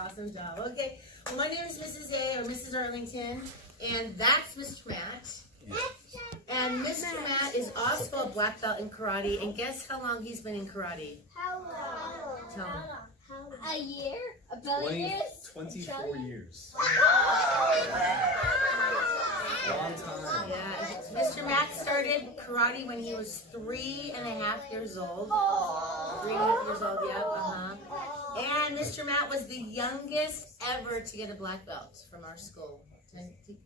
Awesome job. Okay, well, my name is Mrs. A, or Mrs. Arlington, and that's Mr. Matt. And Mr. Matt is also a black belt in karate, and guess how long he's been in karate? How long? Tell him. A year? A billion years? 24 years. Long time. Yeah, Mr. Matt started karate when he was 3.5 years old. 3.5 years old, yeah, And Mr. Matt was the youngest ever to get a black belt from our school. 9.5?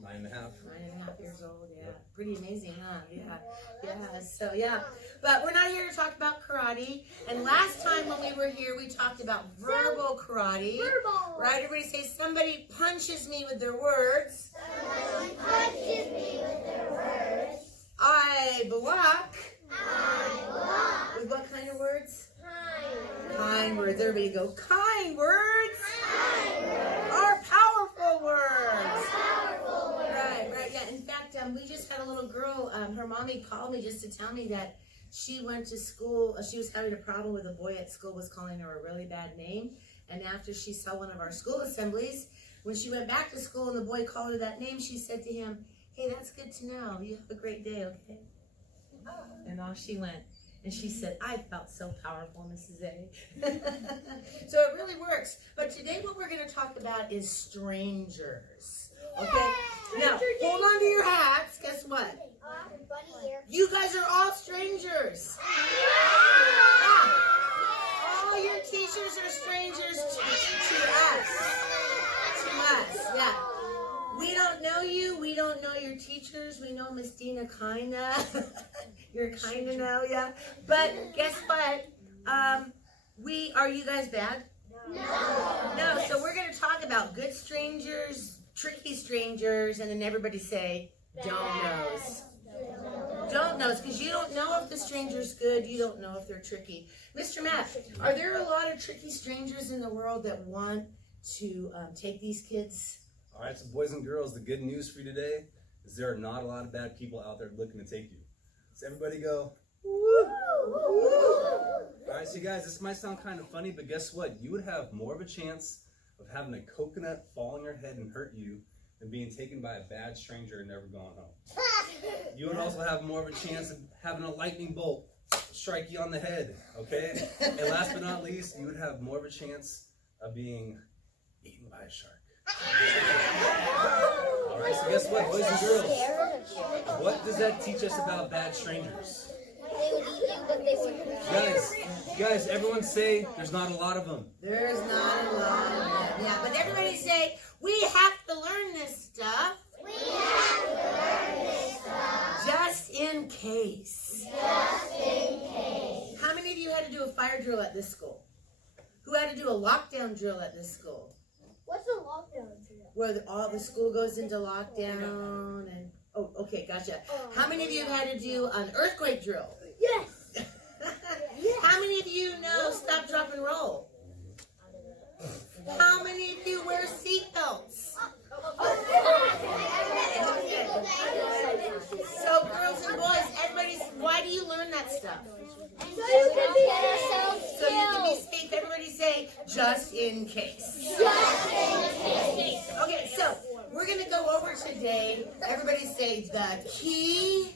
9.5. 9.5 years old, yeah. Pretty amazing, huh? Yeah. So, yeah. But we're not here to talk about karate. And last time when we were here, we talked about verbal karate. Verbal. Right? Everybody say, somebody punches me with their words. Somebody punches me with their words. I block. I block. With what kind of words? Kind. Kind words. Everybody go, kind words Kind words. are powerful words. Powerful words. Right, yeah. In fact, we just had a little girl, her mommy called me just to tell me that she went to school, she was having a problem with a boy at school was calling her a really bad name. And after she saw one of our school assemblies, when she went back to school and the boy called her that name, she said to him, hey, that's good to know. You have a great day, okay? And off she went. And she said, I felt so powerful, Mrs. A. So it really works. But today what we're going to talk about is strangers. Okay? Now, hold on to your hats. Guess what? Bunny here. You guys are all strangers. Yeah. All your teachers are strangers to us. To us, yeah. We don't know you. We don't know your teachers. We know Miss Dina kinda. You're kinda know, yeah. But guess what? Are you guys bad? No. So we're gonna talk about good strangers, tricky strangers, and then everybody say don't knows. Don't knows, because you don't know if the stranger's good. You don't know if they're tricky. Mr. Matt, are there a lot of tricky strangers in the world that want to take these kids? All right, so boys and girls, the good news for you today is there are not a lot of bad people out there looking to take you. So everybody go, woo! All right, so you guys, this might sound kind of funny, but guess what? You would have more of a chance of having a coconut fall on your head and hurt you than being taken by a bad stranger and never going home. You would also have more of a chance of having a lightning bolt strike you on the head, okay? And last but not least, you would have more of a chance of being eaten by a shark. All right, so guess what, boys and girls? What does that teach us about bad strangers? They would eat you, but they wouldn't. Guys, everyone say there's not a lot of them. There's not a lot of them. Yeah, but everybody say, we have to learn this stuff. We have to learn this stuff. Just in case. Just in case. How many of you had to do a fire drill at this school? Who had to do a lockdown drill at this school? What's a lockdown drill? Where all the school goes into lockdown and... Oh, okay, gotcha. How many of you had to do an earthquake drill? Yes. How many of you know stop, drop, and roll? How many of you wear seatbelts? So, girls and boys, everybody's, why do you learn that stuff? So you can be yourself. So you can be safe. Everybody say, just in case. Just in case. Okay, so we're going to go over today. Everybody say, the key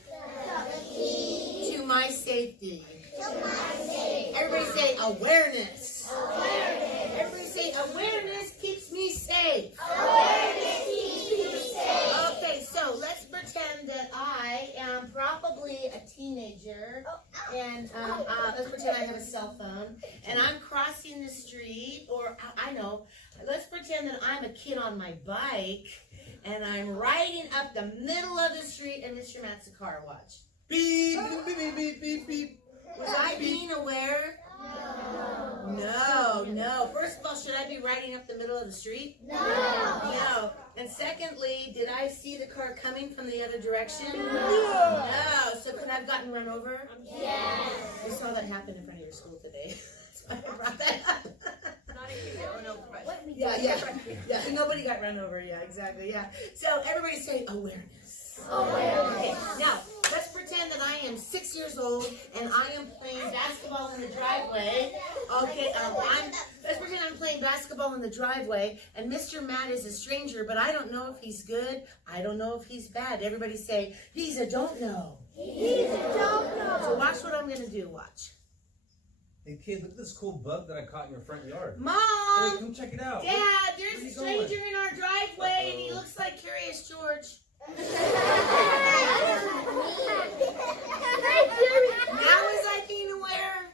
to my safety. Everybody say, awareness. Everybody say, awareness keeps me safe. Okay, so let's pretend that I am probably a teenager, and let's pretend I have a cell phone, and I'm crossing the street, or I know, let's pretend that I'm a kid on my bike, and I'm riding up the middle of the street, and Mr. Matt's a car. Watch. Beep, beep, beep, beep, beep, beep. Was I being aware? No. First of all, should I be riding up the middle of the street? No. And secondly, did I see the car coming from the other direction? No. So could I have gotten run over? Yes. We saw that happen in front of your school today. So I brought that up. Yeah. Nobody got run over. Yeah, exactly. Yeah. So everybody say awareness. Okay. Now let's pretend that I am 6 years old and I am playing basketball in the driveway. Okay. Let's playing basketball in the driveway, and Mr. Matt is a stranger, but I don't know if he's good. I don't know if he's bad. Everybody say, he's a don't know. He's a don't know. So watch what I'm going to do. Watch. Hey kid, look at this cool bug that I caught in your front yard. Hey, Mom! come check it out. Dad, Where there's are a you stranger going? in our driveway, and he looks like Curious George. Now was I being aware?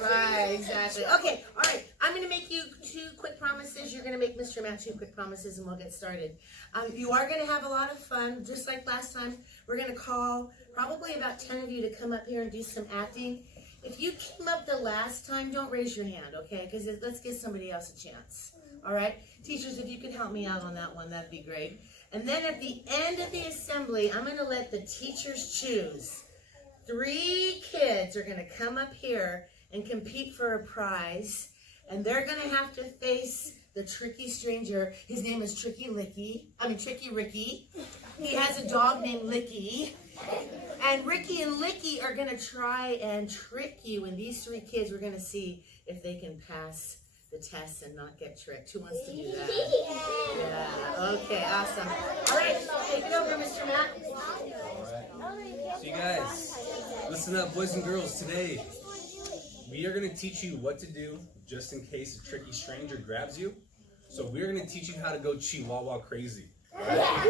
Right, exactly. Okay, all right. I'm going to make you 2 quick promises. You're going to make Mr. Matt 2 quick promises, and we'll get started. You are going to have a lot of fun, just like last time. We're going to call probably about 10 of you to come up here and do some acting. If you came up the last time, don't raise your hand, okay? Because let's give somebody else a chance. All right? Teachers, if you could help me out on that one, that'd be great. And then at the end of the assembly, I'm going to let the teachers choose. 3 kids are going to come up here and compete for a prize. And they're going to have to face the tricky stranger. His name is Tricky Ricky. He has a dog named Licky. And Ricky and Licky are going to try and trick you. And these 3 kids, we're going to see if they can pass the test and not get tricked. Who wants to do that? Yeah. Okay, awesome. All right, take it over, Mr. Matt. All right. So you guys, listen up, boys and girls. Today, we are going to teach you what to do just in case a tricky stranger grabs you. So we're going to teach you how to go Chihuahua crazy. All right? Now,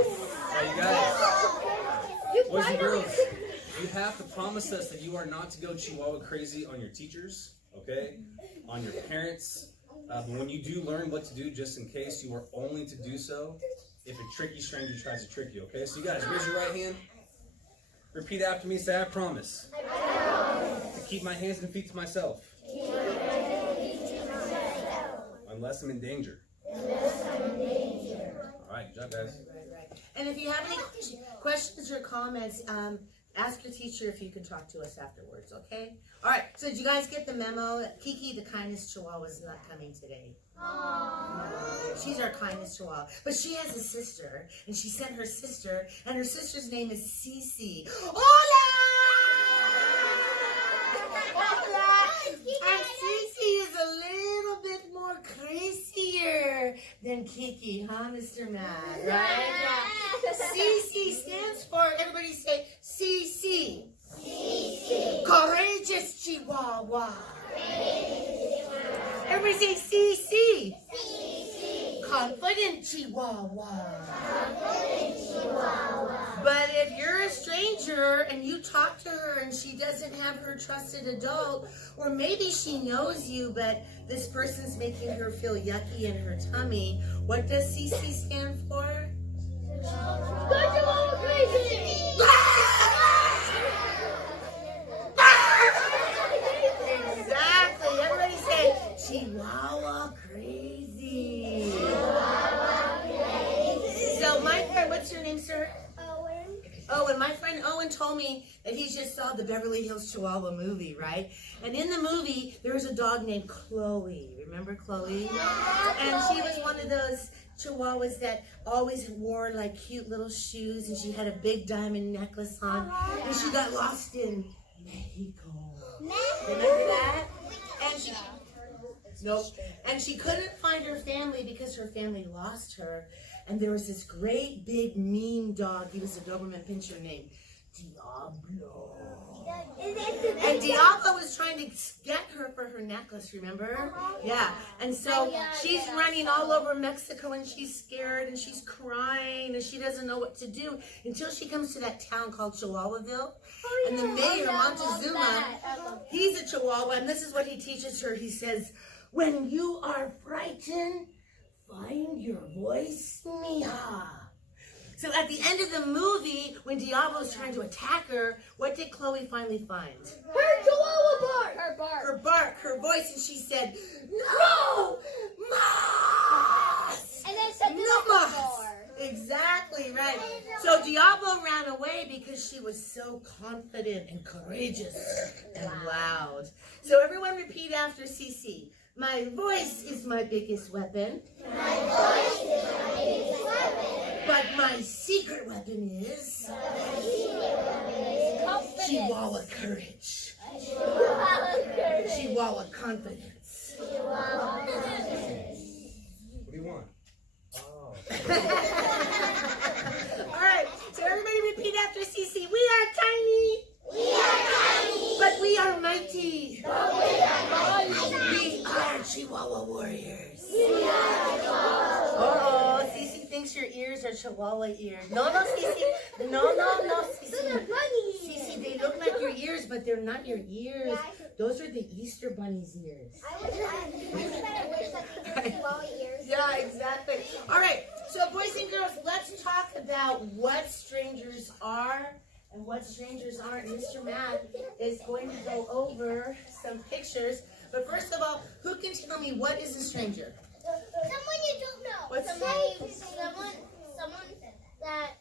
you guys, boys and girls, you have to promise us that you are not to go Chihuahua crazy on your teachers, okay? On your parents. But when you do learn what to do, just in case, you are only to do so if a tricky stranger tries to trick you, okay? So you guys, raise your right hand. Repeat after me. Say, I promise. To keep my hands and feet to myself. Unless I'm in danger. All right, good job, guys. Right. And if you have any questions or comments, ask your teacher if you can talk to us afterwards, okay? All right, so did you guys get the memo? Kiki, the kindest chihuahua, is not coming today. Aww. She's our kindest chihuahua. But she has a sister, and she sent her sister, and her sister's name is Cece. Hola! Hola! And Cece is a little bit more crazier than Kiki, huh, Mr. Matt? Right? CC stands for, everybody say CC. CC. Courageous Chihuahua. Everybody say CC. CC. Confident Chihuahua. Confident Chihuahua. But if you're a stranger and you talk to her and she doesn't have her trusted adult, or maybe she knows you, but this person's making her feel yucky in her tummy, what does CC stand for? Go Chihuahua crazy! Exactly. Everybody say Chihuahua crazy. So my friend, what's your name, sir? Owen, my friend Owen told me that he just saw the Beverly Hills Chihuahua movie, right? And in the movie, there was a dog named Chloe. Remember Chloe? And she was one of those Chihuahuas that always wore like cute little shoes, and she had a big diamond necklace on, and she got lost in Mexico. Remember that? And she couldn't find her family because her family lost her. And there was this great big mean dog. He was a Doberman Pinscher named Diablo. And Diablo was trying to get her for her necklace, remember? Yeah. And so she's running all over Mexico, and she's scared, and she's crying, and she doesn't know what to do until she comes to that town called Chihuahuaville. And the mayor, Montezuma, he's a Chihuahua, and this is what he teaches her. He says, when you are frightened, find your voice, mija. So at the end of the movie, when Diablo's trying to attack her, what did Chloe finally find? Her Chihuahua bark! Her bark, her voice, and she said, no, mas! And then said No mas! Exactly right. So Diablo ran away because she was so confident and courageous and loud. So everyone repeat after CC. My voice is my biggest weapon. My voice is my biggest weapon. But my secret weapon is Confidence. Chihuahua courage. Chihuahua courage. Chihuahua confidence. What do you want? Oh. All right, so everybody repeat after Cece. We are tiny. But we are mighty. We are Chihuahua warriors. Uh-oh, Cece thinks your ears are Chihuahua ears. No, Cece. No, Cece. Cece, they look like your ears, but they're not your ears. Those are the Easter Bunny's ears. Yeah, exactly. All right, so boys and girls, let's talk about what strangers are and what strangers aren't. Mr. Matt is going to go over some pictures. But first of all, who can tell me what is a stranger? Someone you don't know. What's Someone that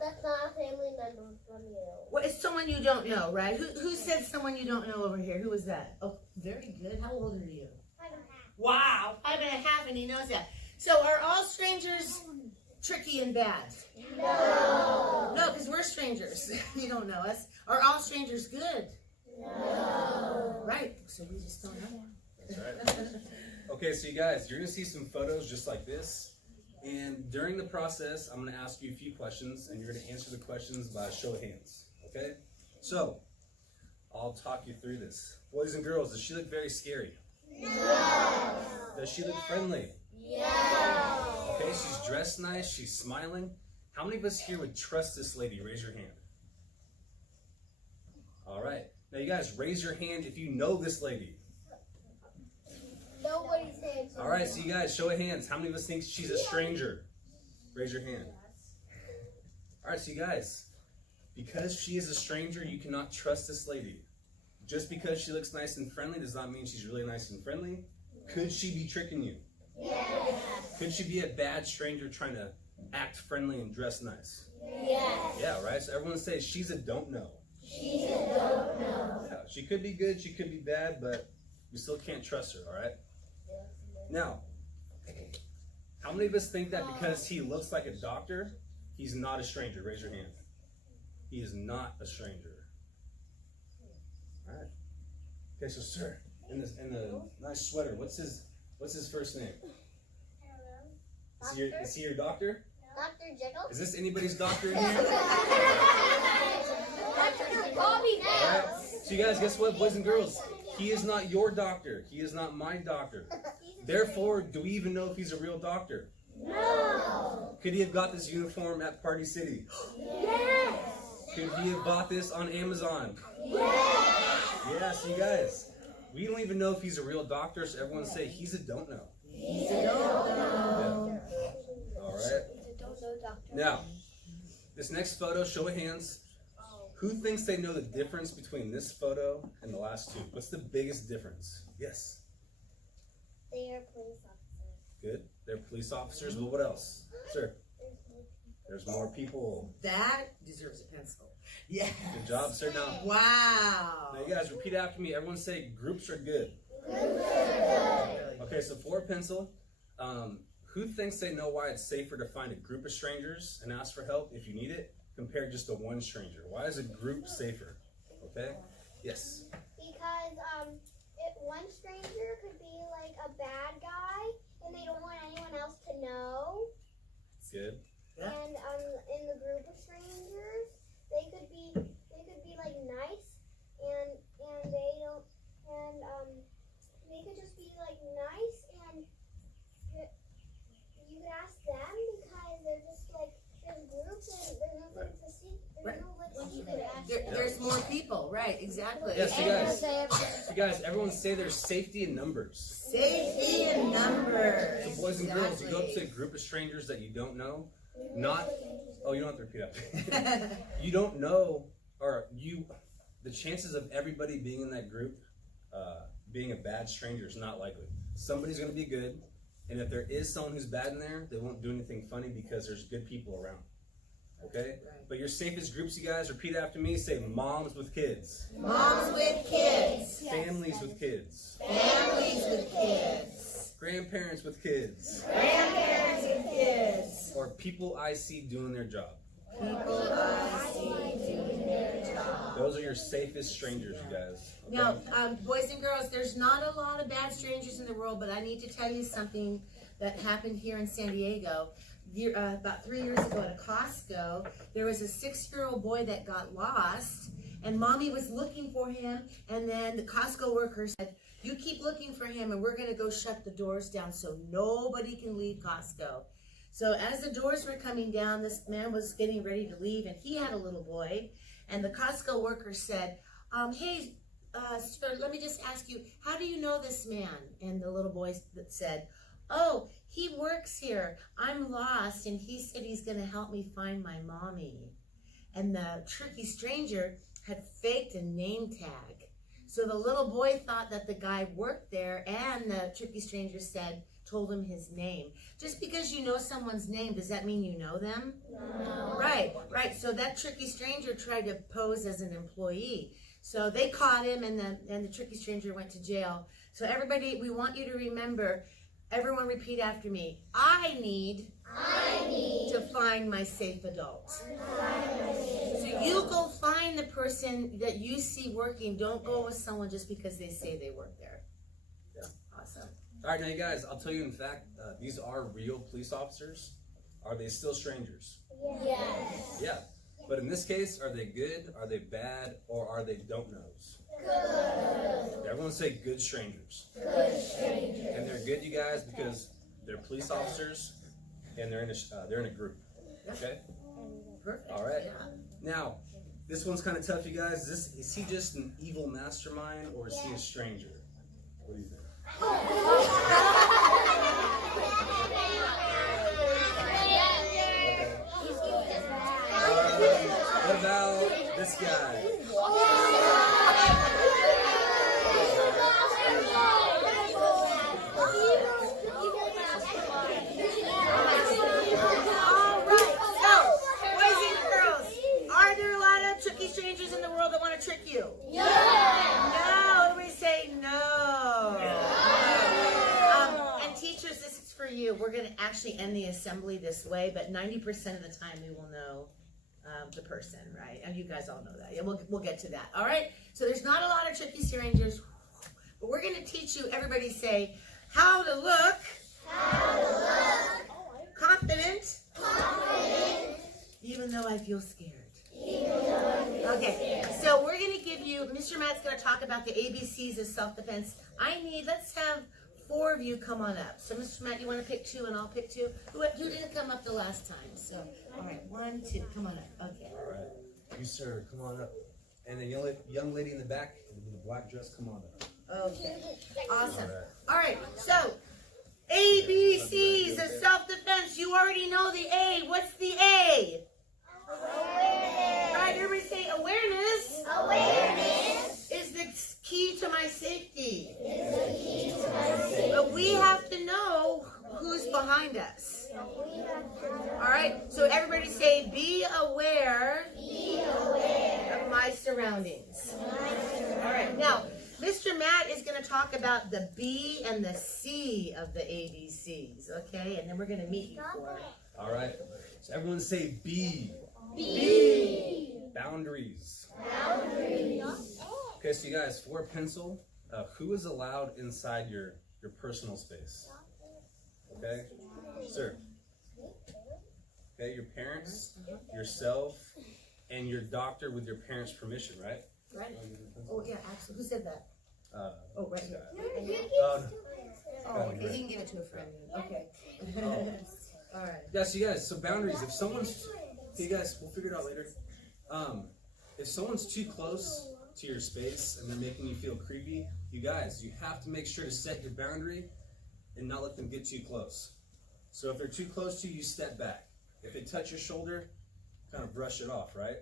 that's not a family member from you. Well, it's someone you don't know, right? Who said someone you don't know over here? Who was that? Oh, very good. How old are you? 5.5. Wow, 5.5, and he knows that. So are all strangers tricky and bad? No. No, because we're strangers. You don't know us. Are all strangers good? No. Right. So we just don't know. That's right. Okay, so you guys, you're going to see some photos just like this. And during the process, I'm going to ask you a few questions, and you're going to answer the questions by a show of hands. Okay? So, I'll talk you through this. Boys and girls, does she look very scary? Yes. Does she look friendly? Yes. Okay, she's dressed nice, she's smiling. How many of us here would trust this lady? Raise your hand. All right. Now, you guys, raise your hand if you know this lady. Nobody's saying so. All right, so you guys, show of hands. How many of us think she's a stranger? Raise your hand. All right, so you guys, because she is a stranger, you cannot trust this lady. Just because she looks nice and friendly does not mean she's really nice and friendly. Could she be tricking you? Yes. Could she be a bad stranger trying to act friendly and dress nice? Yes. Yeah, right? So everyone say she's a don't know. She's a don't know. Yeah, she could be good, she could be bad, but you still can't trust her, all right? Now, how many of us think that because he looks like a doctor, he's not a stranger? Raise your hand. He is not a stranger. All right. Okay, so sir, in the nice sweater, what's his first name? Is he your doctor? Dr. Jekyll? Is this anybody's doctor in here? Dr. Bobby All right. So you guys, guess what, boys and girls? He is not your doctor. He is not my doctor. Therefore, do we even know if he's a real doctor? No. Could he have got this uniform at Party City? Yes. Could he have bought this on Amazon? Yes. Yes, you guys. We don't even know if he's a real doctor, so everyone say he's a don't know. He's a don't know. Yeah. All right. Now, this next photo, show of hands. Who thinks they know the difference between this photo and the last two? What's the biggest difference? Yes. They are police officers. Good. They're police officers. Well, what else? Sir. There's more people. That deserves a pencil. Yeah. Good job, sir. Now, Wow. you guys repeat after me. Everyone say groups are good. Okay, so for a pencil, who thinks they know why it's safer to find a group of strangers and ask for help if you need it compared just to one stranger? Why is a group safer? Okay? Yes. Because one stranger could be like a bad guy and they don't want anyone else to know. Good. Yeah. And in the group of strangers, they could be like nice and they don't they could just be like nice and you could ask them because they're just like there's groups and there's nothing to see. There's no like you could ask. There's more people, right? Exactly. Yes, you guys. So guys, everyone say there's safety in numbers. Safety in numbers. So boys and girls, you go up to a group of strangers that you don't know. Not, oh, you don't have to repeat after. You don't know, or the chances of everybody being in that group being a bad stranger is not likely. Somebody's going to be good, and if there is someone who's bad in there, they won't do anything funny because there's good people around. Okay? But your safest groups, you guys, repeat after me. Say moms with kids. Moms with kids. Families with kids. Families with kids. Grandparents with kids. Grandparents with kids. Or people I see doing their job. People I see doing their job. Those are your safest strangers, you guys. Okay? Now, boys and girls, there's not a lot of bad strangers in the world, but I need to tell you something that happened here in San Diego. About 3 years ago at a Costco, there was a 6-year-old boy that got lost, and mommy was looking for him, and then the Costco worker said, you keep looking for him, and we're going to go shut the doors down so nobody can leave Costco. So as the doors were coming down, this man was getting ready to leave, and he had a little boy, and the Costco worker said, hey, sir, let me just ask you, how do you know this man? And the little boy said, oh, he works here. I'm lost, and he said he's going to help me find my mommy. And the tricky stranger had faked a name tag. So the little boy thought that the guy worked there, and the tricky stranger told him his name. Just because you know someone's name, does that mean you know them? No. Right. So that tricky stranger tried to pose as an employee. So they caught him, and the tricky stranger went to jail. So everybody, we want you to remember, everyone repeat after me. I need to find my safe adult. So you go find the person that you see working. Don't go with someone just because they say they work there. Yeah. Awesome. All right, now you guys, I'll tell you in fact, these are real police officers. Are they still strangers? Yes. Yeah. But in this case, are they good, are they bad, or are they don't knows? Good. Everyone say good strangers. Good stranger. And they're good, you guys, because they're police officers and they're in a group. Okay? Perfect. All right. Yeah. Now, this one's kind of tough, you guys. Is he just an evil mastermind, or is he a stranger? What do you think? What about this guy? Strangers in the world that want to trick you? Yeah. No. Everybody say no. And teachers, this is for you. We're going to actually end the assembly this way, but 90% of the time we will know the person, right? And you guys all know that. Yeah, we'll get to that. All right. So there's not a lot of tricky strangers, but we're going to teach you. Everybody say how to look. Confident. Even though I feel scared. Okay, so we're going to give you, Mr. Matt's going to talk about the ABCs of self-defense. Let's have 4 of you come on up. So Mr. Matt, you want to pick 2 and I'll pick 2? Who didn't come up the last time? So, all right, 1, 2, come on up. Okay. All right. You, sir, come on up. And the young lady in the back in the black dress, come on up. Okay, awesome. All right, so ABCs of self-defense. You already know the A. What's the A? Right, everybody say awareness. Awareness is the key to my safety. But we have to know who's behind us. All right, so everybody say be aware of my surroundings. All right, now Mr. Matt is going to talk about the B and the C of the ABCs, okay? And then we're going to meet you for it. All right, so everyone say B. B. Boundaries. Okay, so you guys, for a pencil, who is allowed inside your personal space? Okay, sir. Okay, your parents, yourself, and your doctor with your parents' permission, right? Right. Oh, yeah, actually. Who said that? Oh, right here. Oh, okay. You can give it to a friend. Okay. All right. Yeah, so you guys, so boundaries. If someone's, you guys, we'll figure it out later. If someone's too close to your space and they're making you feel creepy, you guys, you have to make sure to set your boundary and not let them get too close. So if they're too close to you, you step back. If they touch your shoulder, kind of brush it off, right?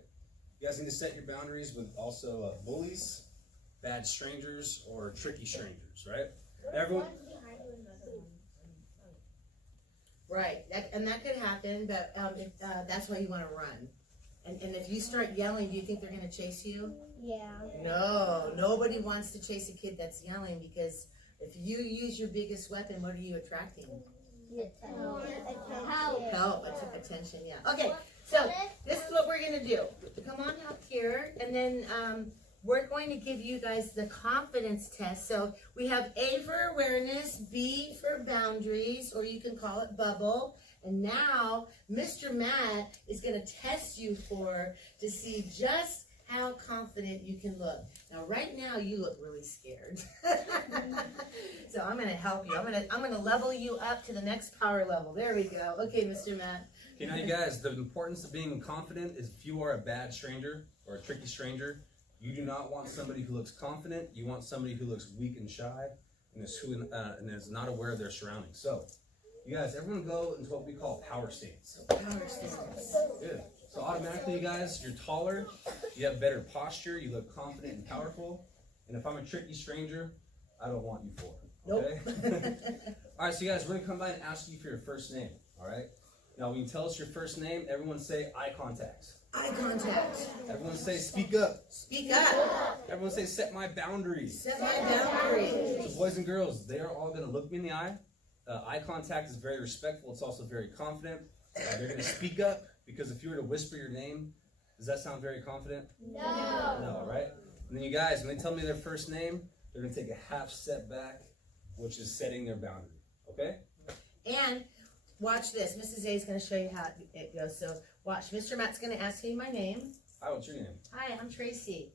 You guys need to set your boundaries with also bullies, bad strangers, or tricky strangers, right? Everyone. Right, that could happen, but that's why you want to run. And if you start yelling, do you think they're going to chase you? Yeah. No, nobody wants to chase a kid that's yelling, because if you use your biggest weapon, what are you attracting? Help. Help, attention, yeah. Okay, So this is what we're gonna do. Come on up here, and then we're going to give you guys the confidence test. So we have A for awareness, B for boundaries, or you can call it bubble. And now Mr. Matt is gonna test you to see just how confident you can look. Now, right now, you look really scared. So I'm gonna help you. I'm gonna level you up to the next power level. There we go. Okay, Mr. Matt. Okay, now you guys, the importance of being confident is if you are a bad stranger or a tricky stranger, you do not want somebody who looks confident. You want somebody who looks weak and shy and is not aware of their surroundings. So, you guys, everyone go into what we call power stance. Power stance. Good. So automatically, you guys, you're taller, you have better posture, you look confident and powerful. And if I'm a tricky stranger, I don't want you for it. Okay? Nope. All right, so you guys, we're gonna come by and ask you for your first name. All right. Now, when you tell us your first name, everyone say eye contact. Eye contact. Everyone say speak up. Speak up. Everyone say set my boundaries. Set my boundaries. So boys and girls, they are all gonna look me in the eye. Eye contact is very respectful. It's also very confident. They're gonna speak up because if you were to whisper your name, does that sound very confident? No. No, right? And then you guys, when they tell me their first name, they're gonna take a half step back, which is setting their boundary. Okay? And watch this. Mrs. A is going to show you how it goes. So watch. Mr. Matt's going to ask me my name. Hi, what's your name? Hi, I'm Tracy.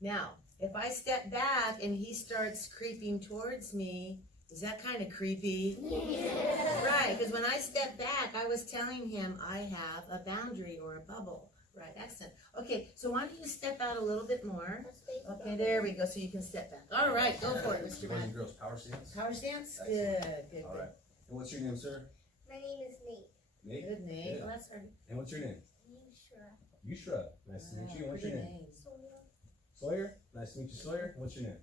Now, if I step back and he starts creeping towards me, is that kind of creepy? Yeah. Right, because when I step back, I was telling him I have a boundary or a bubble. Right, excellent. Okay, so why don't you step out a little bit more? Okay, there we go. So you can step back. All right, go for it, Mr. Boys Matt. and girls, power stance. Power stance? Excellent. Good. All right. And what's your name, sir? My name is Nate. Nate? Good name. Yeah. Well, that's our And what's your name? You sure? Yushra. Nice to meet you. And what's your name? Sawyer. Nice to meet you, Sawyer. And what's your name?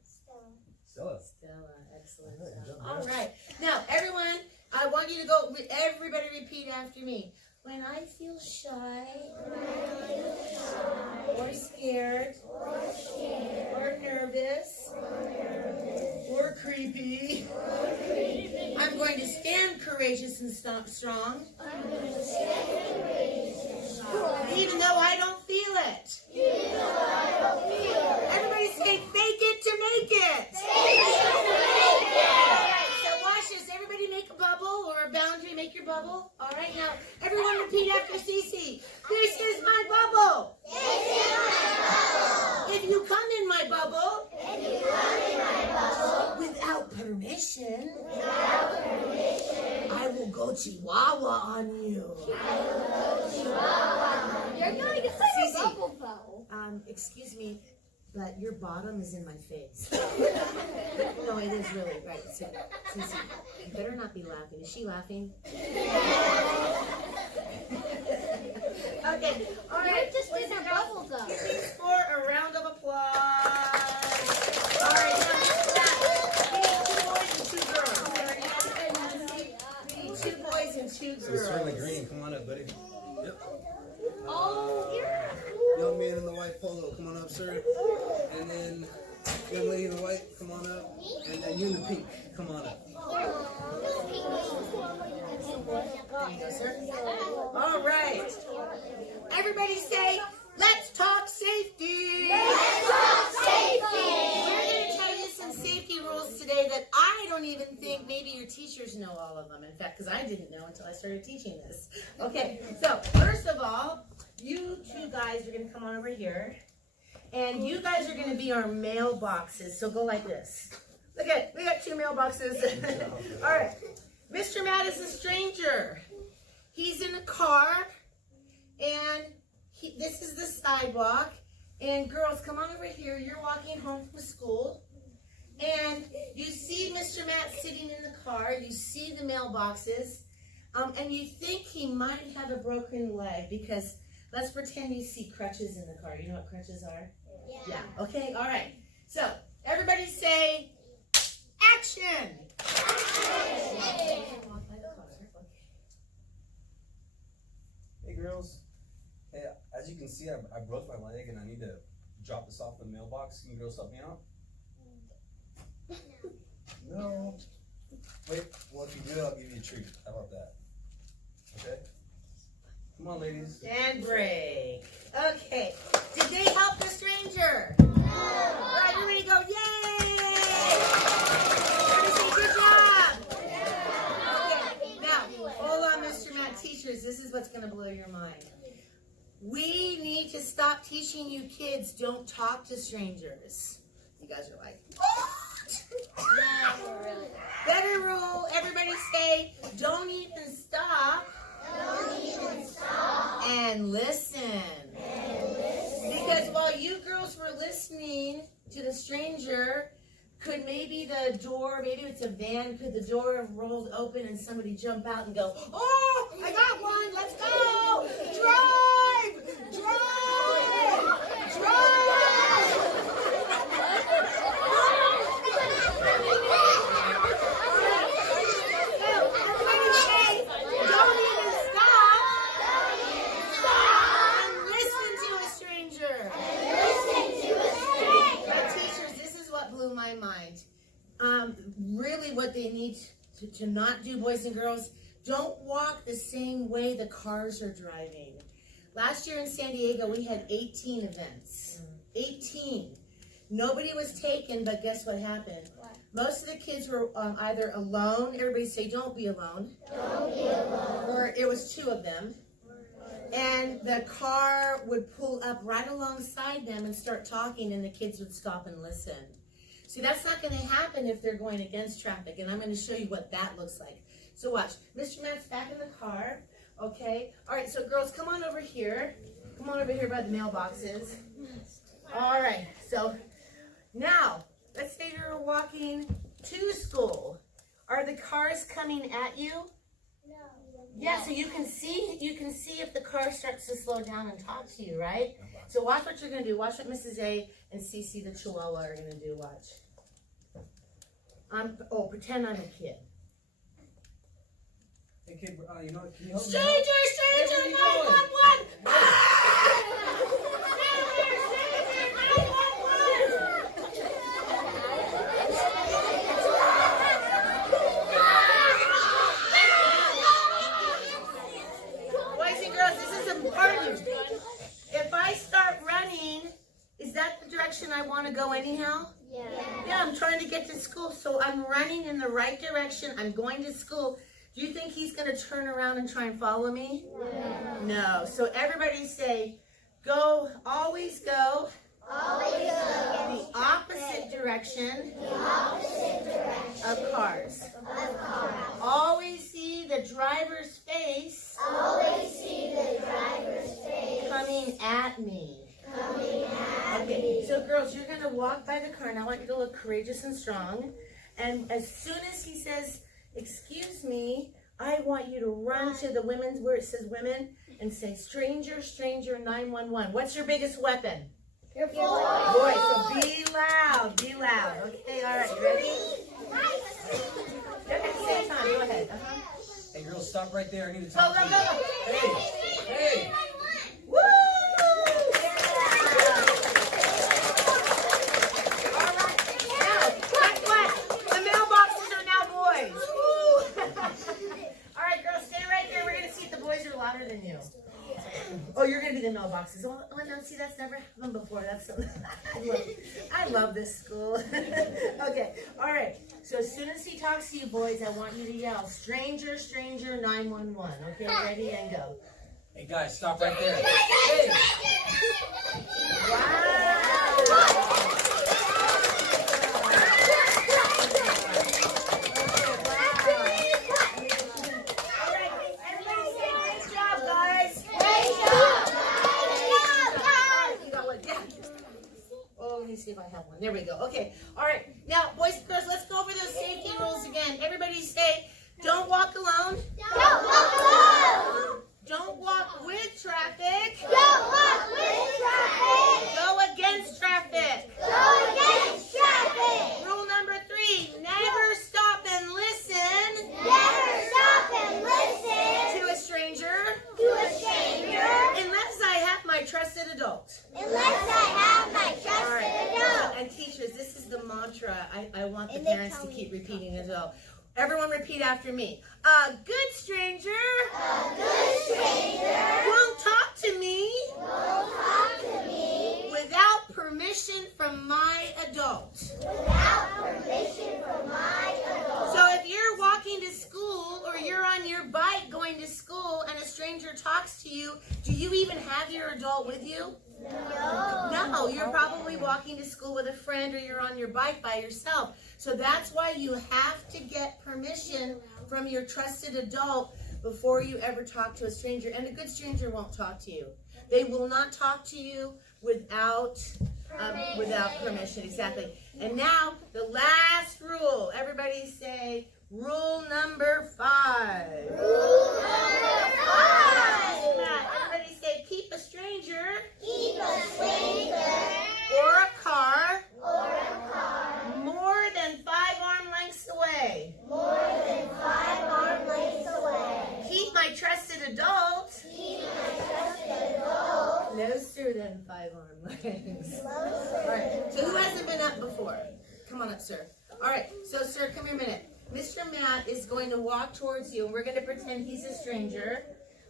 Stella. Stella, excellent. All right, good job, All guys. right. Now, everyone, I want you to go, everybody repeat after me. When I feel shy, or scared, or nervous, or creepy, I'm going to stand courageous and strong, even though I don't feel it. Everybody say, fake it to make it. So watch this. Everybody make a bubble or a boundary. Make your bubble. All right, now everyone repeat after Cece. This is my bubble. If you come in my bubble, without permission, I will go chihuahua on you. You're going to Cece. say a bubble though. Excuse me, but your bottom is in my face. No, it is really right. So, Cece, you better not be laughing. Is she laughing? Okay, all right. You're just in a bubble though. Please for a round of applause. All right, now, we need 2 boys and 2 girls. We need 2 boys and 2 So it's certainly girls. green. Come on up, buddy. Yep. Oh, yeah. Young man in the white polo, come on up, sir. And then young lady in the white, come on up. And then you in the pink, come on up. All right. Everybody say, let's talk safety. Let's talk safety. We're going to tell you some safety rules today that I don't even think maybe your teachers know all of them. In fact, because I didn't know until I started teaching this. Okay, so first of all, you 2 guys are going to come on over here. And you guys are going to be our mailboxes. So go like this. Look at it. We got 2 mailboxes. All right. Mr. Matt is a stranger. He's in a car. And this is the sidewalk. And girls, come on over here. You're walking home from school. And you see Mr. Matt sitting in the car. You see the mailboxes. And you think he might have a broken leg because let's pretend you see crutches in the car. You know what crutches are? Yeah. Okay, all right. So, everybody say, action! Hey, girls. Hey, as you can see, I broke my leg and I need to drop this off in the mailbox. Can you girls help me out? No. Wait, well, if you do, I'll give you a treat. How about that? Okay? Come on, ladies. And break. Okay. Did they help the stranger? No. All right, everybody go, yay! Everybody say good job. Okay. Now, hold on, Mr. Matt. Teachers, this is what's going to blow your mind. We need to stop teaching you kids don't talk to strangers. You guys are like, what? Better rule. Everybody say, don't even stop. Don't even stop. And listen. Because while you girls were listening to the stranger, could maybe the door, maybe it's a van, could the door have rolled open and somebody jump out and go, oh, I got one, let's go. Drive! Drive! Drive! Everybody say, don't even stop. And listen to a stranger. But teachers, this is what blew my mind. Really what they need to not do, boys and girls, don't walk the same way the cars are driving. Last year in San Diego, we had 18 events. 18. Nobody was taken, but guess what happened? What? Most of the kids were either alone. Everybody say, don't be alone. Don't be alone. Or it was two of them. And the car would pull up right alongside them and start talking, and the kids would stop and listen. See, that's not going to happen if they're going against traffic, and I'm going to show you what that looks like. So watch. Mr. Matt's back in the car, okay? All right, so girls, come on over here. Come on over here by the mailboxes. All right, so now, let's say you're walking to school. Are the cars coming at you? No. Yeah, so you can see if the car starts to slow down and talk to you, right? So watch what you're gonna do. Watch what Mrs. A and Cece the Chihuahua are gonna do. Watch. Pretend I'm a kid. Hey, kid, you know what? Can you help me? Stranger, 911! Boys and girls, this is important. If I start running, is that the direction I want to go anyhow? Yeah. Yeah, I'm trying to get to school, so I'm running in the right direction. I'm going to school. Do you think he's going to turn around and try and follow me? No. So everybody say, go, always go. Always go. The opposite direction of cars. Always see the driver's face Always see the driver's face coming at me. coming at Okay, so girls, you're going to walk by the car, and I want you to look courageous and strong. And as soon as he says, excuse me, I want you to run to the women's, where it says women, and say, stranger, stranger, 911. What's your biggest weapon? your Voice. So be loud, be loud. Okay, all right, you ready? Okay, same time, go ahead. Hey, girls, stop right there. I need to Go, talk go, to go. you. Hey! Woo! All right, now, guess what? The mailboxes are now boys. All right, girls, stay right there. We're going to see if the boys are louder than you. Oh, you're going to be the mailboxes. Oh, no, see, that's never happened before. That's so, I love this school. Okay, all right. So as soon as he talks to you boys, I want you to yell, stranger, stranger, 911. Okay, ready and go. Hey, guys, stop right there. Hey! See if I have one. There we go. Okay. All right. Now, boys and girls, let's go over those safety rules again. Everybody say, don't walk alone. Don't walk alone. Don't walk with traffic. Don't walk with traffic. Go against traffic. Go against traffic. Rule number 3, never stop and listen Never stop and listen to a stranger to a stranger unless I have my trusted adult. unless I have my All right. trusted adult. And teachers, this is the mantra I want the And they parents tell to me keep to repeating as well. Everyone repeat after me. A good stranger. Won't talk to me. Without permission from my adult. So if you're walking to school or you're on your bike going to school and a stranger talks to you, do you even have your adult with you? No, you're probably walking to school with a friend or you're on your bike by yourself. So that's why you have to get permission from your trusted adult before you ever talk to a stranger. And a good stranger won't talk to you. They will not talk to you without permission. Exactly. And now the last rule. Everybody say rule number 5. Everybody say keep a stranger. Or a car. More than 5 arm lengths away. Keep my trusted adult. Closer than 5 arm lengths. All right. So who hasn't been up before? Come on up, sir. All right. So, sir, come here a minute. Mr. Matt is going to walk towards you, and we're going to pretend he's a stranger.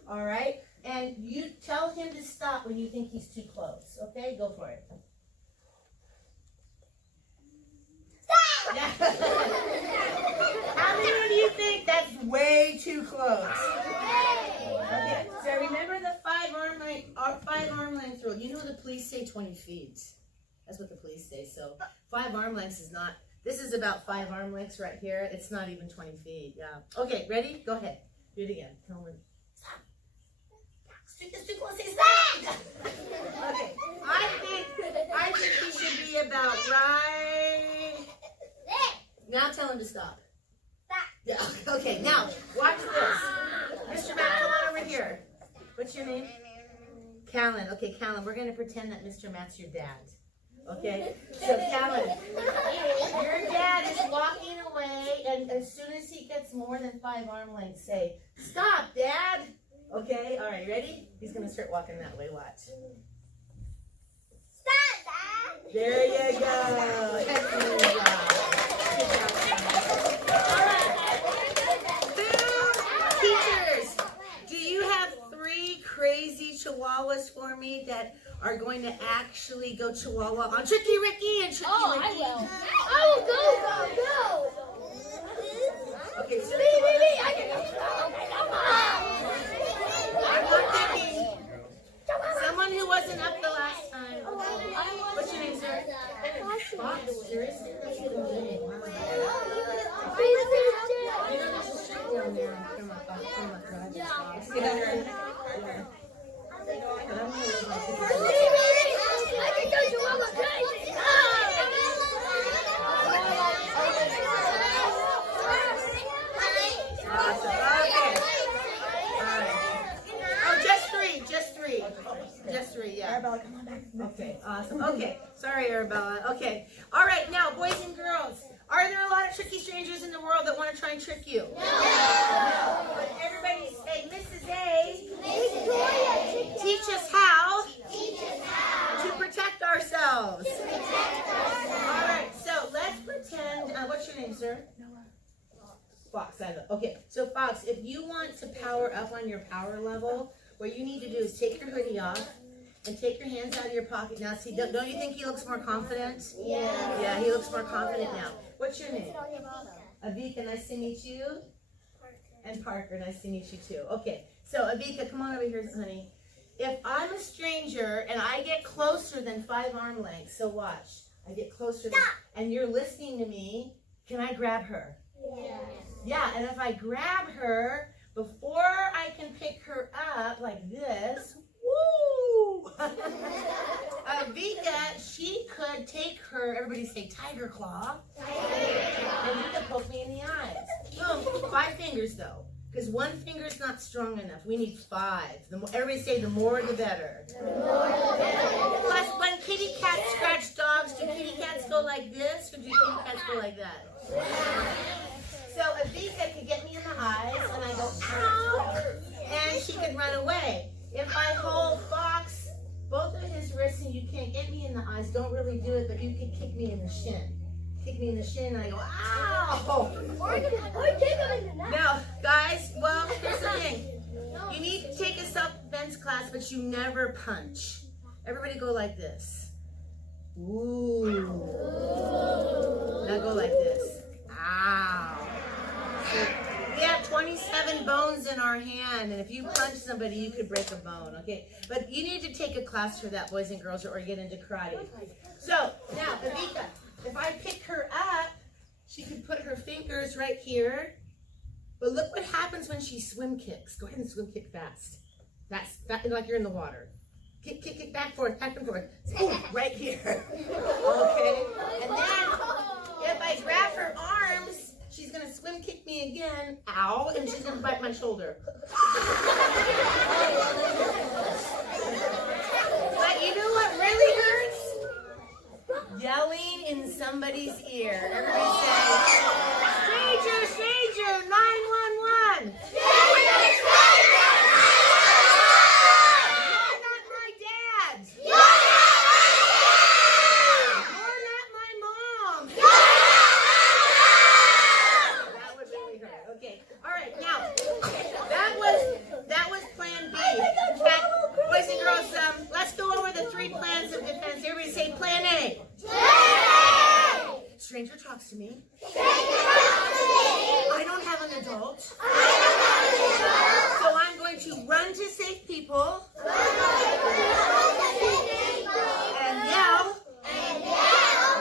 All right. And you tell him to stop when you think he's too close. Okay? Go for it. Yeah. How many of you think that's way too close? Okay, so remember the 5 arm length rule. You know the police say 20 feet. That's what the police say. So 5 arm lengths is not. This is about 5 arm lengths right here. It's not even 20 feet. Yeah. Okay, ready? Go ahead. Do it again. Tell him. Stop. Street is too close. Say stop. Okay. I think he should be about right. Now tell him to stop. Yeah. Okay, now, watch this. Mr. Matt, come on over here. What's your name? Callan. Okay, Callan, we're going to pretend that Mr. Matt's your dad. Okay? So, Callan, your dad is walking away, and as soon as he gets more than 5 arm lengths, say, stop, Dad. Okay? All right, ready? He's going to start walking that way. Watch. Stop, Dad. There you go. Excellent job. Teachers, do you have 3 crazy chihuahuas for me that are going to actually go chihuahua on Tricky Ricky and Tricky Ricky? I will go. Okay, so I can go. I'm not thinking. Someone who wasn't up the last time. What's your name, sir? Fox. Seriously? That's your name. Wow. You know there's a street down there. Come on, Fox. Come on, go ahead. Fox. Yeah. But I'm gonna live my Awesome. Okay. All right. Oh, just three, yeah. Arabella, come on back. Okay, awesome. Okay, sorry, Arabella. Okay. All right, now, boys and girls, are there a lot of tricky strangers in the world that want to try and trick you? No. Everybody say, Mrs. A, teach us how to protect ourselves. All right, so let's pretend, what's your name, sir? Fox, I know. Okay, so Fox, if you want to power up on your power level, what you need to do is take your hoodie off and take your hands out of your pocket. Now, see, don't you think he looks more confident? Yeah. Yeah, he looks more confident now. What's your name? Avika, nice to meet you. And Parker, nice to meet you too. Okay, so Avika, come on over here, honey. If I'm a stranger and I get closer than 5 arm lengths, so watch. I get closer and you're listening to me, can I grab her? Yeah. Yeah, and if I grab her, before I can pick her up like this, woo! Vika, she could take her, everybody say tiger claw, and you could poke me in the eyes. Boom, 5 fingers though, because 1 finger's not strong enough. We need 5. Everybody say the more the better. Plus, when kitty cats scratch dogs, do kitty cats go like this, or do kitty cats go like that? So Avika could get me in the eyes, and I go, ow, and she could run away. If I hold Fox, both of his wrists, and you can't get me in the eyes, don't really do it, but you can kick me in the shin. Kick me in the shin, and I go, ow! Oh. Now, guys, well, here's the thing. You need to take a self-defense class, but you never punch. Everybody go like this. Ooh. Now go like this. Ow. So we have 27 bones in our hand, and if you punch somebody, you could break a bone, okay? But you need to take a class for that, boys and girls, or get into karate. So, now, Evika, if I pick her up, she could put her fingers right here. But look what happens when she swim kicks. Go ahead and swim kick fast. That's like you're in the water. Kick, kick, kick, back, forth, boom, right here. Okay? And then, if I grab her arms, she's gonna swim kick me again, ow, and she's gonna bite my shoulder. But you know what really hurts? Yelling in somebody's ear. Everybody say, stranger, stranger, 911. Stranger talks to me. I don't have an adult. So I'm going to run to safe people and yell.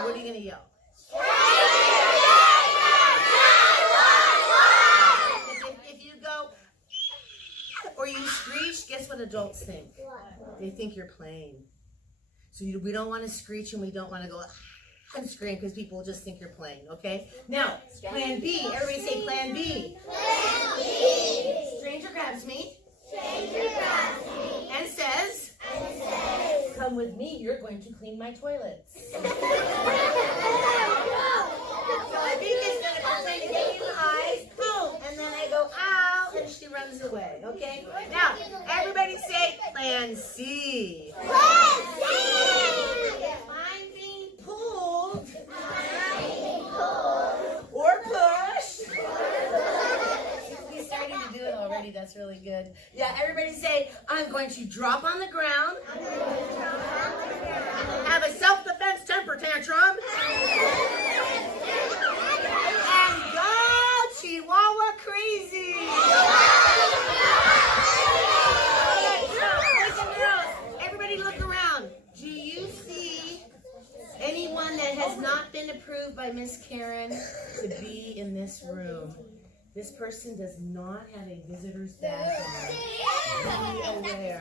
What are you going to yell? If you go or you screech, guess what adults think? They think you're playing. So we don't want to screech and we don't want to go and scream because people just think you're playing, okay? Now, plan B. Everybody say plan B. Plan B. Stranger grabs me. And says, come with me, you're going to clean my toilets. So Evika's going to complain to me in the eyes, boom, and then I go, ow, and she runs away, okay? Now, everybody say plan C. Plan C. I'm being pulled or pushed. We started to do it already. That's really good. Yeah, everybody say, I'm going to drop on the ground. Have a self-defense temper tantrum. And go Chihuahua crazy. Boys and girls, everybody look around. Do you see anyone that has not been approved by Miss Karen to be in this room? This person does not have a visitor's badge on. Be aware.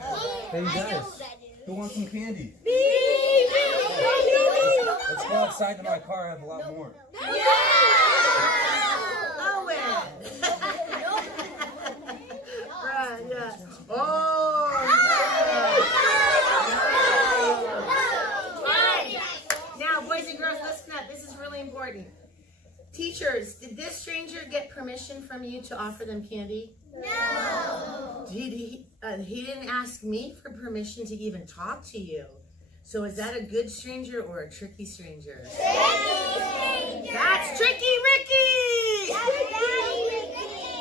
Hey, you guys, who wants some candy? Let's go outside to my car. I have a lot more. Owen. Right, yeah. Oh, no. Right. Now, boys and girls, listen up. This is really important. Teachers, did this stranger get permission from you to offer them candy? No. He didn't ask me for permission to even talk to you. So is that a good stranger or a tricky stranger? That's Tricky Ricky!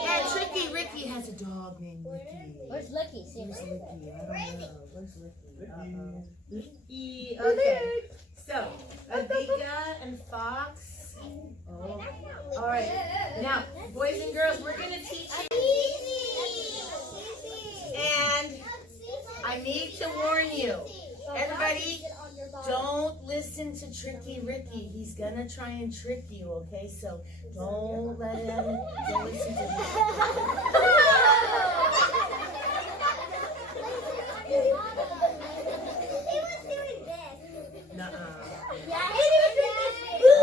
And Tricky Ricky has a dog named Licky. Where's Lucky? Where's Licky? I don't know. Where's Licky? Licky. Okay. So, Evika and Fox. Oh. All right. Now, boys and girls, we're going to teach you. And I need to warn you. Everybody, don't listen to Tricky Ricky. He's going to try and trick you, okay? So don't let him listen to him. He was doing this. Nuh-uh. Yeah, he was doing this.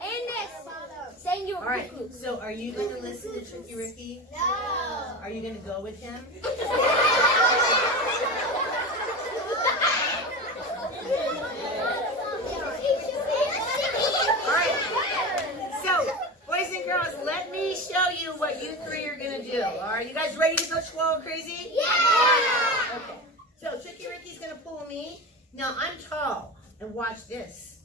And this. Saying you were All right, so are you going to listen to Tricky Ricky? No. Are you going to go with him? Let me show you what you three are going to do. Are you guys ready to go Chihuahua crazy? Yeah! Okay. So Tricky Ricky's going to pull me. Now I'm tall. And watch this.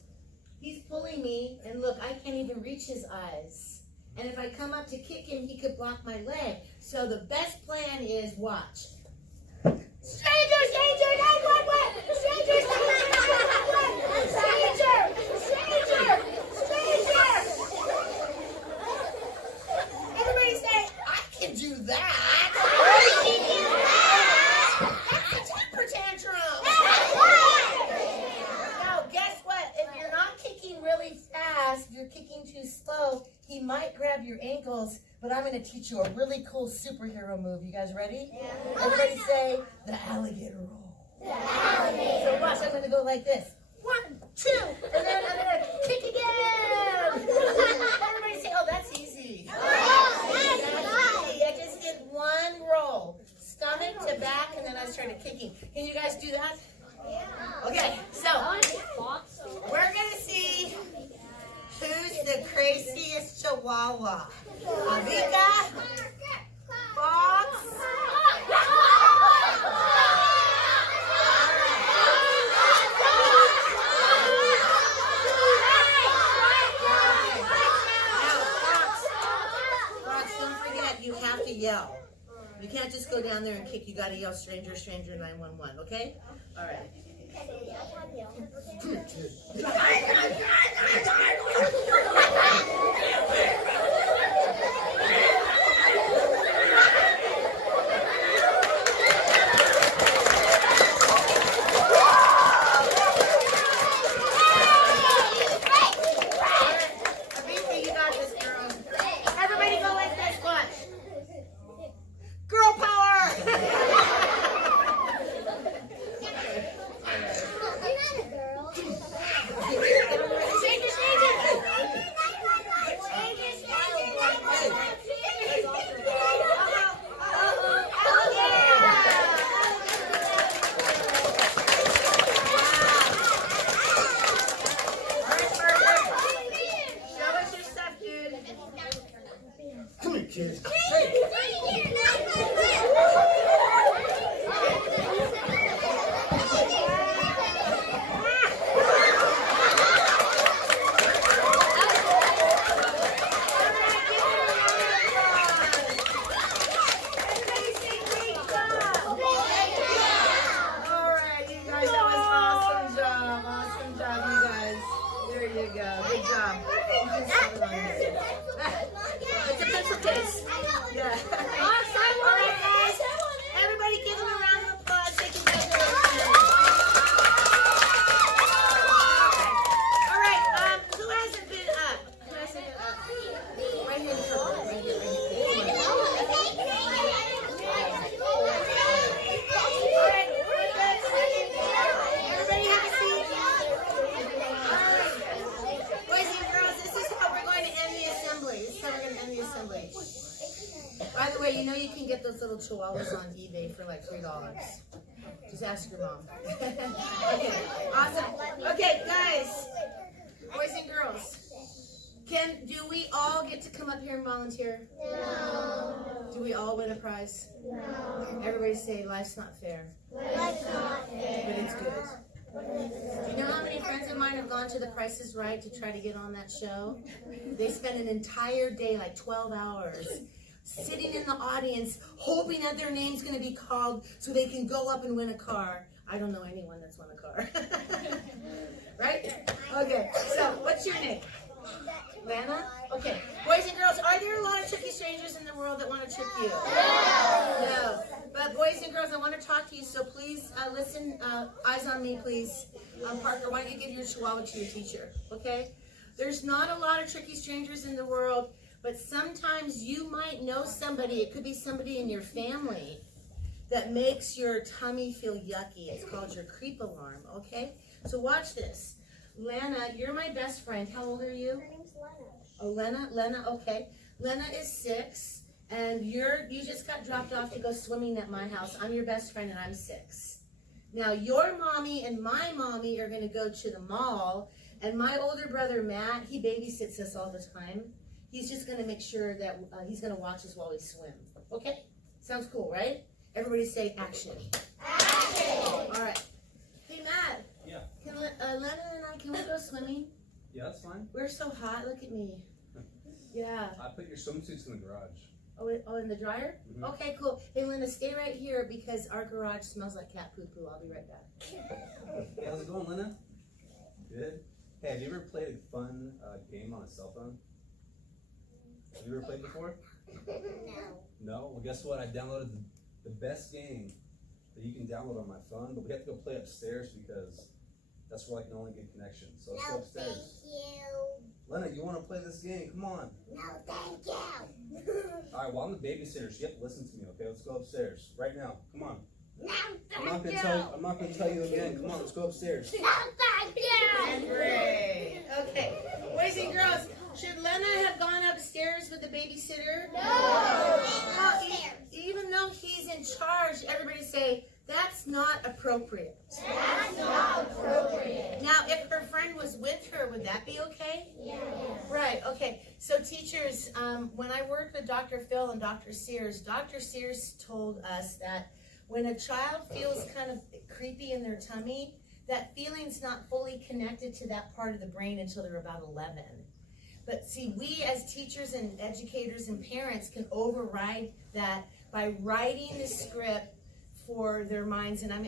he's pulling me, and look, I can't even reach his eyes. And if I come up to kick him, he could block my leg. So the best plan is watch. Stranger, stranger, 911! Stranger, stranger, stranger, stranger! Everybody say, I can do that. That's a temper tantrum. Now, guess what? If you're not kicking really fast, if you're kicking too slow, he might grab your ankles, but I'm going to teach you a really cool superhero move. You guys ready? Yeah. Everybody say, the alligator roll. The alligator. So watch, I'm going to go like this. 1, 2, and then I'm going to kick again. Everybody say, oh, that's easy. That's easy. I just did one roll. Stomach to back, and then I started kicking. Can you guys do that? Yeah. Okay, so we're going to see who's the craziest chihuahua. Avika? Fox? Fox, don't forget, you have to yell. You can't just go down there and kick. You got to yell, stranger, stranger, 911, okay? All right. Avika, you got this, girl. Everybody go like this, watch. Girl power! Come here, kids. Good job. It's a pencil case. Yeah. All right, guys. Everybody give them a round of applause. Say congratulations. All right. Who hasn't been up? Who hasn't been up? Right here in the purple. Right here. All right. Everybody have a seat. Boys and girls, this is how we're going to end the assembly. This is how we're going to end the assembly. By the way, you know you can get those little chihuahuas on eBay for like $3. Just ask your mom. Okay, awesome. Okay, guys, boys and girls, do we all get to come up here and volunteer? No. Do we all win a prize? No. Everybody say, life's not fair. Life's not fair. But it's good. Do you know how many friends of mine have gone to The Price is Right to try to get on that show? They spend an entire day, like 12 hours, sitting in the audience, hoping that their name's going to be called so they can go up and win a car. I don't know anyone that's won a car. Right? Okay, so what's your name? Lana? Okay. Boys and girls, are there a lot of tricky strangers in the world that want to trick you? No. But boys and girls, I want to talk to you, so please listen. Eyes on me, please. Parker, why don't you give your chihuahua to your teacher, okay? There's not a lot of tricky strangers in the world, but sometimes you might know somebody, it could be somebody in your family, that makes your tummy feel yucky. It's called your creep alarm, okay? So watch this. Lana, you're my best friend. How old are you? Her name's Lena. Oh, Lena, okay. Lena is 6, and you just got dropped off to go swimming at my house. I'm your best friend, and I'm 6. Now, your mommy and my mommy are going to go to the mall, and my older brother, Matt, he babysits us all the time. He's just going to make sure that he's going to watch us while we swim. Okay? Sounds cool, right? Everybody say action. Action! All right. Hey, Matt. Yeah. Can Lena and I, can we go swimming? Yeah, that's fine. We're so hot. Look at me. Yeah. I put your swimsuits in the garage. Oh, in the dryer? Mhm. Okay, cool. Hey, Linda, stay right here because our garage smells like cat poo-poo. I'll be right back. Hey, how's it going, Linda? Good. Hey, have you ever played a fun game on a cell phone? Have you ever played before? No? Well, guess what? I downloaded the best game that you can download on my phone, but we have to go play upstairs because that's where I can only get connection. So let's go upstairs. Linda, you want to play this game? Come on. No, thank you. All right, well, I'm the babysitter, so you have to listen to me, okay? Let's go upstairs right now. Come on. No, I'm not gonna tell you again. Come on, let's go upstairs. No, thank you. Great. Okay. Boys and girls, should Lena have gone upstairs with the babysitter? No. Well, even though he's in charge, everybody say, that's not appropriate. That's not appropriate. Now, if her friend was with her, would that be okay? Yeah. Right, okay. So teachers, when I worked with Dr. Phil and Dr. Sears told us that when a child feels kind of creepy in their tummy, that feeling's not fully connected to that part of the brain until they're about 11. But see, we as teachers and educators and parents can override that by writing the script for their minds. And I'm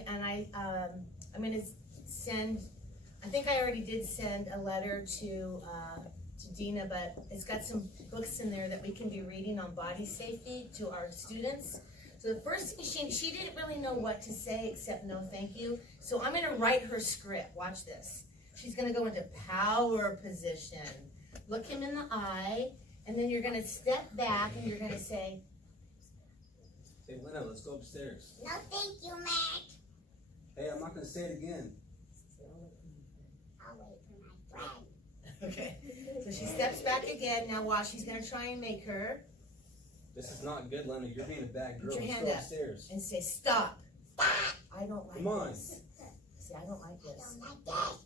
going to send, I think I already did send a letter to Dina, but it's got some books in there that we can be reading on body safety to our students. So the first thing, she didn't really know what to say except no thank you. So I'm going to write her script. Watch this. She's going to go into power position. Look him in the eye, and then you're going to step back and you're going to say, Hey, Linda, let's go upstairs. No, thank you, Mac. Hey, I'm not gonna say it again. I'll wait for my friend. okay. So she steps back again. Now watch, she's going to try and make her. This is not good, Linda. You're being a bad girl. Put your Let's hand go up. upstairs. And say, stop. I don't like Come on. this. See, I don't like I this. don't like that.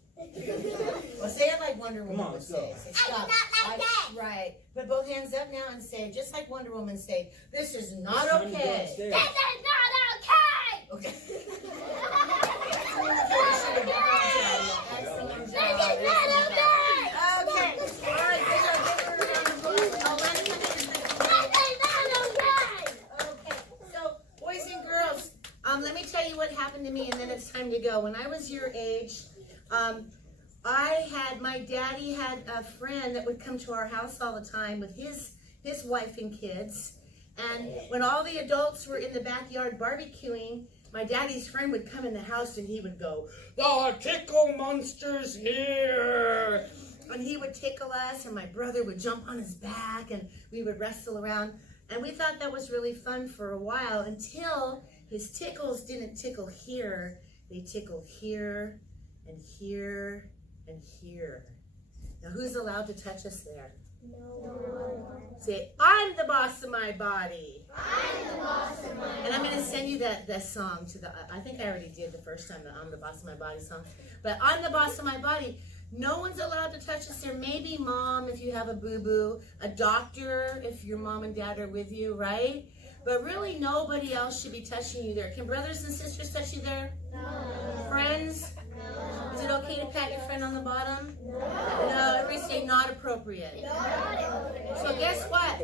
Well, say it like Wonder Woman Come on, would let's say. go. Say, I do stop. not like that. Right. Put both hands up now and say, just like Wonder Woman, say, this is not It's time to go okay. upstairs. This is not okay. Okay. This is not okay. Okay. All right. Give her a round of applause. Oh, let it come in. This is not okay. Okay, so boys and girls, let me tell you what happened to me, and then it's time to go. When I was your age, my daddy had a friend that would come to our house all the time with his wife and kids. And when all the adults were in the backyard barbecuing, my daddy's friend would come in the house and he would go, "The tickle monster's here!" And he would tickle us, and my brother would jump on his back, and we would wrestle around. And we thought that was really fun for a while until his tickles didn't tickle here. They tickled here and here and here. Now, who's allowed to touch us there? No. Say, I'm the boss of my body. I'm the boss of my And I'm going to send you that song to I think I already did the first time, the I'm the boss of my body song. But I'm the boss of my body. No one's allowed to touch us there. Maybe mom if you have a boo-boo, a doctor if your mom and dad are with you, right? But really nobody else should be touching you there. Can brothers and sisters touch you there? No. Friends? No. Is it okay to pat your friend on the bottom? No. No, everybody say not appropriate. So guess what?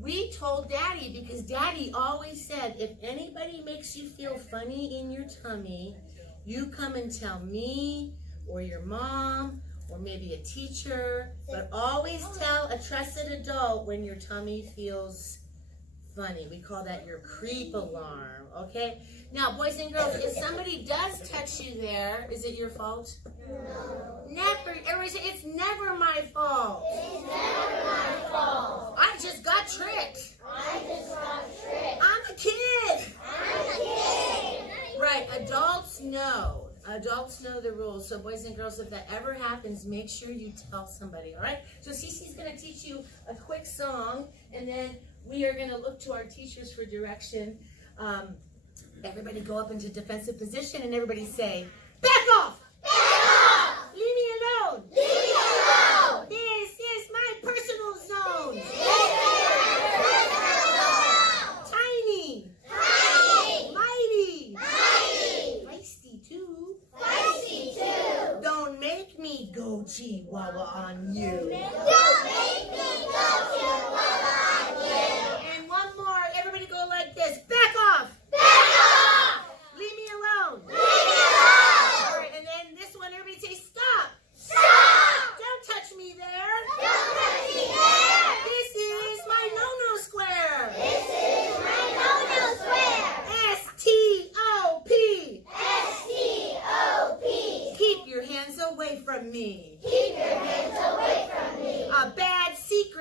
We told Daddy because Daddy always said, if anybody makes you feel funny in your tummy, you come and tell me or your mom or maybe a teacher, but always tell a trusted adult when your tummy feels funny. We call that your creep alarm, okay? Now, boys and girls, if somebody does touch you there, is it your fault? No. Never. Everybody say, it's never my fault. It's never my fault. I just got tricked. I just got tricked. I'm a kid. I'm a kid. Right, adults know. Adults know the rules. So boys and girls, if that ever happens, make sure you tell somebody, all right? So Cece's going to teach you a quick song, and then we are going to look to our teachers for direction. Everybody go up into defensive position, and everybody say, back off! Back off! Leave me alone! Leave me alone! This is my personal zone! Tiny! Tiny! Mighty! Mighty! Feisty too! Feisty too! Don't make me go chihuahua!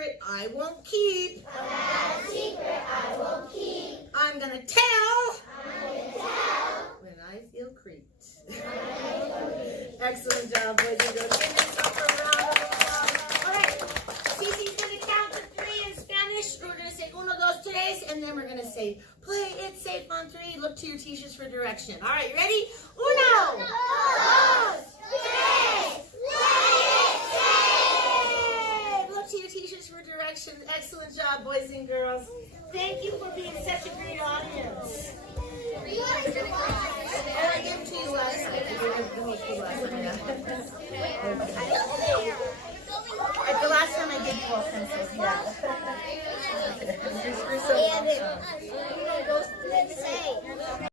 secret I won't keep. A bad secret I won't keep. I'm gonna tell I'm gonna tell when I feel creeped. Excellent job, boys and girls. Give yourself a round of applause. All right, Cece's gonna count to 3 in Spanish. We're gonna say uno, dos, tres, and then we're gonna say play it safe on 3. Look to your teachers for direction. All right, you ready? Uno, dos, tres. Look to your teachers for directions. Excellent job, boys and girls. Thank you for being such a great audience. Oh, I gave it to you last night. I gave it to you last night. The last time I gave you all pencils, yeah.